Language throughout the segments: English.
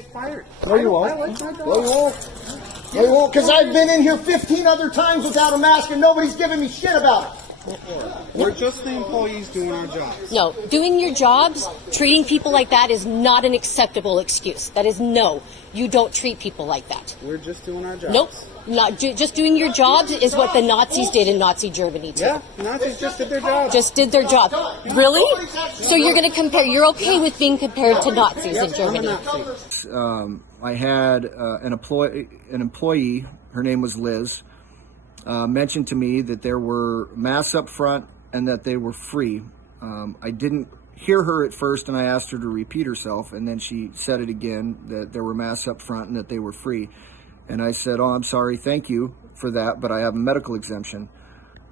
get fired. No, you won't. I like my job. No, you won't. No, you won't, because I've been in here 15 other times without a mask and nobody's giving me shit about it. We're just the employees doing our jobs. No, doing your jobs, treating people like that is not an acceptable excuse. That is no. You don't treat people like that. We're just doing our jobs. Nope. Not just doing your jobs is what the Nazis did in Nazi Germany too. Yeah, Nazis just did their job. Just did their job. Really? So you're going to compare? You're okay with being compared to Nazis in Germany? I had an employee. Her name was Liz. Mentioned to me that there were masks up front and that they were free. I didn't hear her at first, and I asked her to repeat herself, and then she said it again, that there were masks up front and that they were free. And I said, "Oh, I'm sorry, thank you for that, but I have a medical exemption."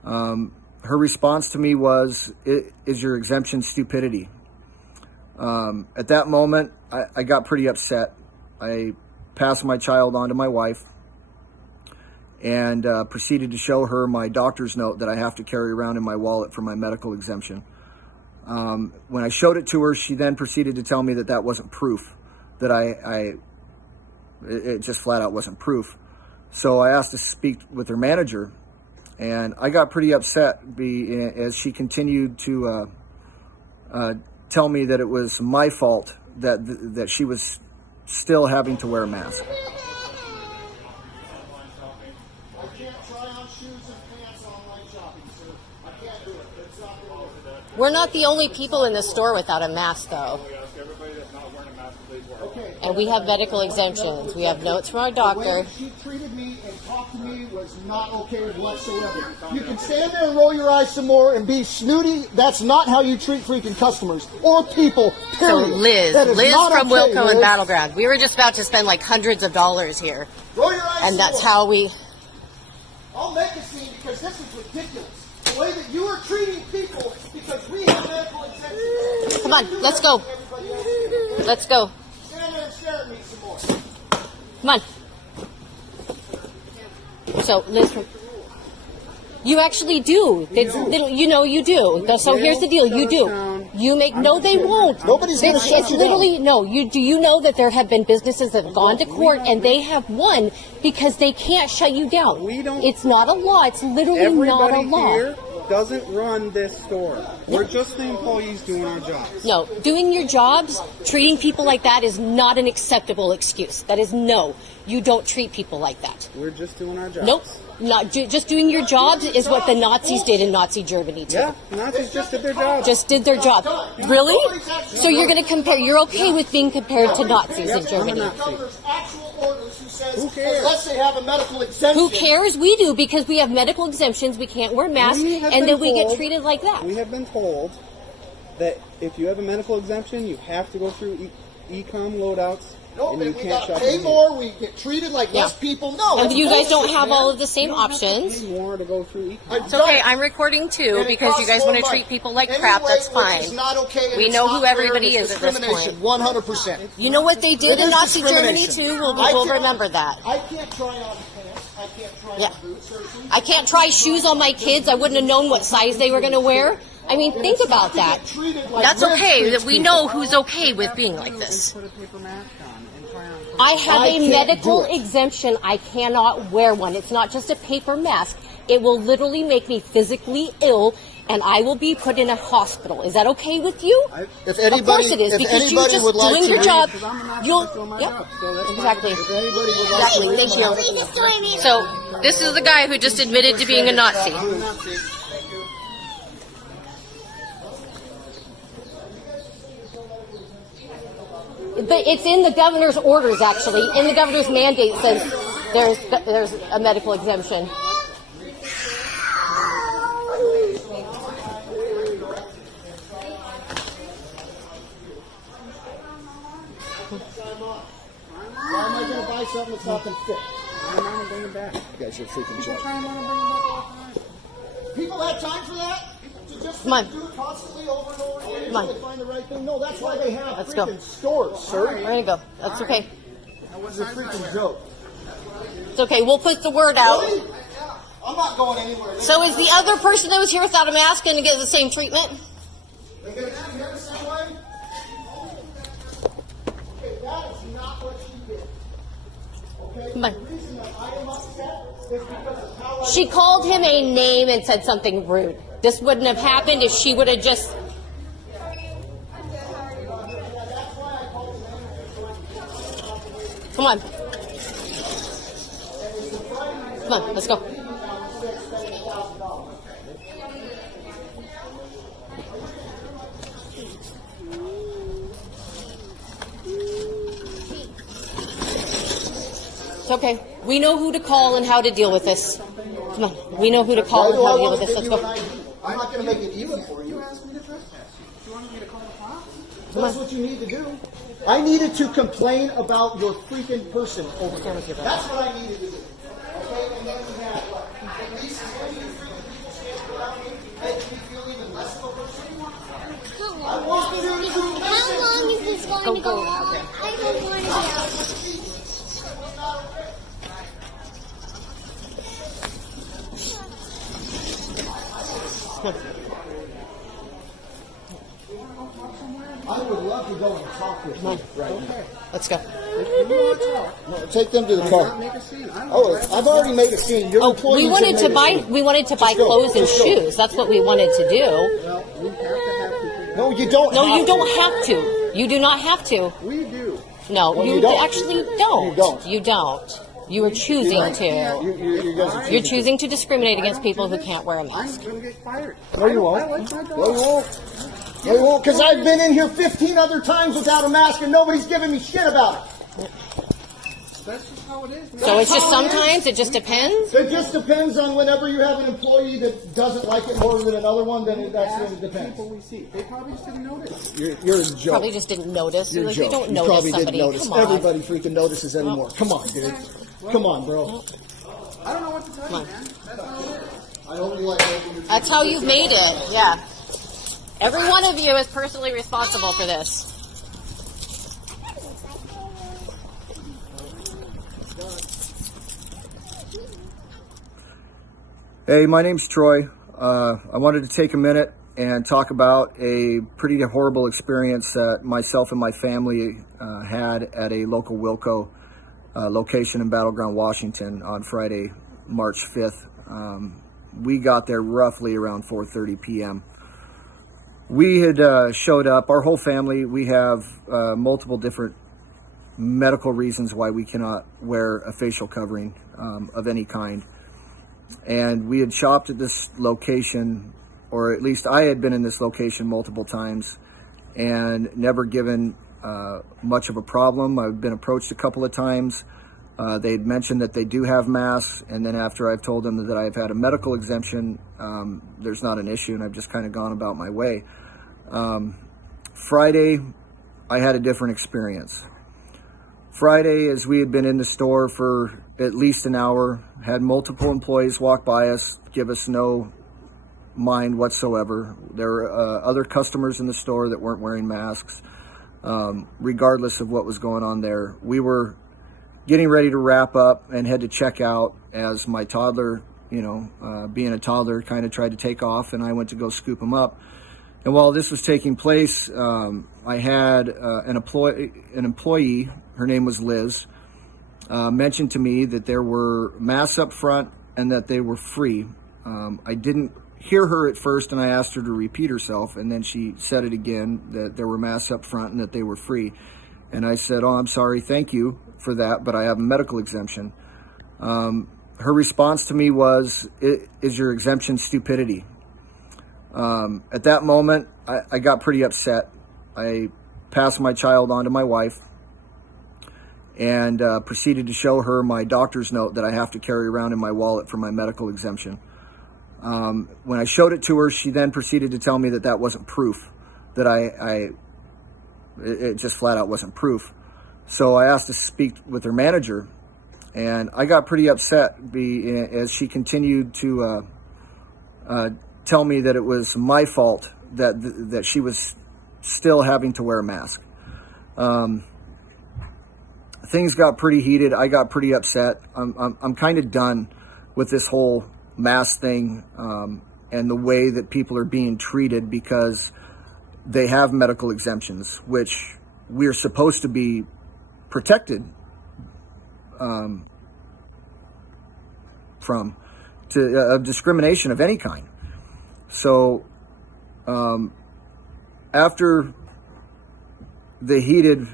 Her response to me was, "Is your exemption stupidity?" At that moment, I got pretty upset. I passed my child on to my wife and proceeded to show her my doctor's note that I have to carry around in my wallet for my medical exemption. When I showed it to her, she then proceeded to tell me that that wasn't proof, that it just flat out wasn't proof. So I asked to speak with her manager, and I got pretty upset as she continued to tell me that it was my fault that she was still having to wear a mask. We're not the only people in the store without a mask, though. And we have medical exemptions. We have notes from our doctor. The way she treated me and talked to me was not okay whatsoever. You can stand there and roll your eyes some more and be snooty. That's not how you treat freaking customers or people, period. So Liz from Wilco and Battleground. We were just about to spend like hundreds of dollars here. Roll your eyes and that's how we... I'll make a scene because this is ridiculous. The way that you are treating people because we have medical exemptions. Come on, let's go. Let's go. Stand there and stare at me some more. Come on. So, Liz, you actually do. You know you do. So here's the deal. You do. You make... No, they won't. Nobody's going to shut you literally, down. no. Do you know that there have been businesses that have gone to court and they have won because they can't shut you down? It's not a law. It's literally not a law. Here doesn't run this store. We're just the employees doing our jobs. No, doing your jobs, treating people like that is not an acceptable excuse. That is no. You don't treat people like that. We're just doing our jobs. Nope. Not just doing your jobs is what the Nazis did in Nazi Germany too. Yeah, Nazis just did their job. Just did their job. Really? So you're going to compare? You're okay with being compared to Nazis in Germany? Who cares? Unless they have a medical exemption. Who cares? We do, because we have medical exemptions. We can't wear masks, and then we get treated like that. We have been told that if you have a medical exemption, you have to go through e-com loadouts. No, and you we can't got to pay more. We get treated like less people. No, and you guys don't have all of the same options. More to go through e-com. It's okay. I'm recording too because you guys want to treat people like crap. That's fine. We know who everybody is at this point. 100%. You know what they did in Nazi Germany too? We'll remember that. I can't try on pants. I can't try on boots. I can't try shoes on my kids. I wouldn't have known what size they were going to wear. I mean, think about that. That's okay. That we know who's okay with being like this. I have a medical exemption. I cannot wear one. It's not just a paper mask. It will literally make me physically ill, and I will be put in a hospital. Is that okay with you? If anybody, of course it is, because you're just doing your job. Exactly. Exactly. Thank you. So this is the guy who just admitted to being a Nazi. But it's in the governor's orders, actually. In the governor's mandate says there's a medical exemption. Why am I going to buy something that's not going to fit? I'm going to bring it back. You guys are freaking joke. People have time for that? To just do it constantly over and over again until they find the right thing? No, that's why they have freaking stores, sir. There you go. That's okay. That was a freaking joke. It's okay. We'll put the word out. Really? I'm not going anywhere. So is the other person that was here without a mask going to get the same treatment? They're going to treat her the same way? Okay, that is not what Come on. She called him a name and said something rude. This wouldn't have happened if she would have just... Come on. Come on, let's go. It's okay. We know who to call and how to deal with this. Come on. We know who to call and how to deal with this. Let's go. I'm not going to make it even for you. That's what you need to do. I needed to complain about your freaking person over here. That's what I needed to do. Okay, and then we had what? At least 20 or 30 people standing around me making me feel even less of a person. I want you to How long is this going to go on? I don't want to know. I would love to go and talk with you right now. Let's go. No, take them to the car. Oh, I've already made a scene. Your employees We wanted have to made a buy. scene. We wanted to buy Just go. clothes and Just go. shoes. That's what we wanted to do. No, you don't. No, have you don't have to. You do not have to. We do. No, Well, you you don't. actually don't. You don't. You don't. You are choosing to. You guys are You're choosing to discriminate against people who can't wear a mask. I'm going to get fired. No, you won't. No, you won't. No, you won't. Because I've been in here 15 other times without a mask and nobody's giving me shit about it. That's just how it is, man. So it's just sometimes, it just depends. It just depends on whenever you have an employee that doesn't like it more than another one, then that's when it depends. People we see, they probably just didn't notice. You're a joke. Probably just didn't notice. You're a Like, joke. you don't You notice probably somebody. didn't notice. Come on. Everybody freaking notices anymore. Come on, dude. Come on, bro. I don't know what to tell you, man. That's how it is. I only like making your That's how you've made it. Yeah. Every one of you is personally responsible for this. Hey, my name's Troy. I wanted to take a minute and talk about a pretty horrible experience that myself and my family had at a local Wilco location in Battleground, Washington on Friday, March 5th. We got there roughly around 4:30 p.m. We had showed up, our whole family. We have multiple different medical reasons why we cannot wear a facial covering of any kind. And we had shopped at this location, or at least I had been in this location multiple times and never given much of a problem. I've been approached a couple of times. They had mentioned that they do have masks, and then after I've told them that I've had a medical exemption, there's not an issue, and I've just kind of gone about my way. Friday, I had a different experience. Friday, as we had been in the store for at least an hour, had multiple employees walk by us, give us no mind whatsoever. There were other customers in the store that weren't wearing masks, regardless of what was going on there. We were getting ready to wrap up and head to check out as my toddler, being a toddler, kind of tried to take off, and I went to go scoop him up. And while this was taking place, I had an employee, her name was Liz, mentioned to me that there were masks up front and that they were free. I didn't hear her at first, and I asked her to repeat herself, and then she said it again, that there were masks up front and that they were free. And I said, "Oh, I'm sorry, thank you for that, but I have a medical exemption." Her response to me was, "Is your exemption stupidity?" At that moment, I got pretty upset. I passed my child on to my wife and proceeded to show her my doctor's note that I have to carry around in my wallet for my medical exemption. When I showed it to her, she then proceeded to tell me that that wasn't proof, that it just flat out wasn't proof. So I asked to speak with her manager, and I got pretty upset as she continued to tell me that it was my fault that she was still having to wear a mask. Things got pretty heated. I got pretty upset. I'm kind of done with this whole mask thing and the way that people are being treated because they have medical exemptions, which we're supposed to be protected from, of discrimination of any kind. So after the heated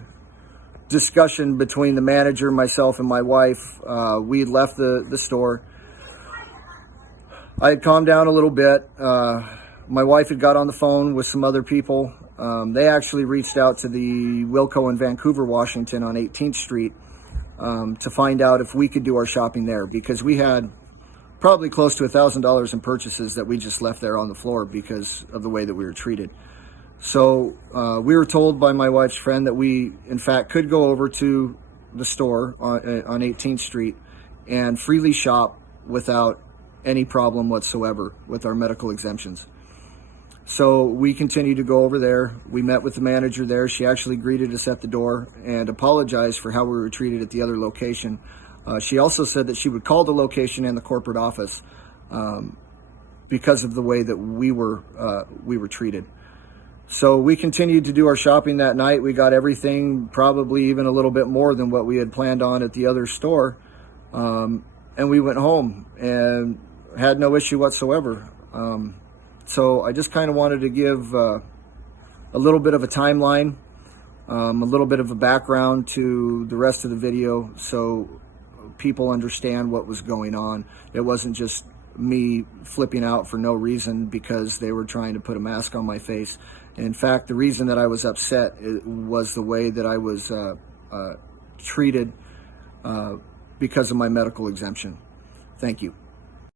discussion between the manager, myself, and my wife, we had left the store. I had calmed down a little bit. My wife had got on the phone with some other people. They actually reached out to the Wilco in Vancouver, Washington on 18th Street to find out if we could do our shopping there, because we had probably close to $1,000 in purchases that we just left there on the floor because of the way that we were treated. So we were told by my wife's friend that we, in fact, could go over to the store on 18th Street and freely shop without any problem whatsoever with our medical exemptions. So we continued to go over there. We met with the manager there. She actually greeted us at the door and apologized for how we were treated at the other location. She also said that she would call the location and the corporate office because of the way that we were treated. So we continued to do our shopping that night. We got everything, probably even a little bit more than what we had planned on at the other store. And we went home and had no issue whatsoever. So I just kind of wanted to give a little bit of a timeline, a little bit of a background to the rest of the video so people understand what was going on. It wasn't just me flipping out for no reason because they were trying to put a mask on my face. In fact, the reason that I was upset was the way that I was treated because of my medical exemption. Thank you.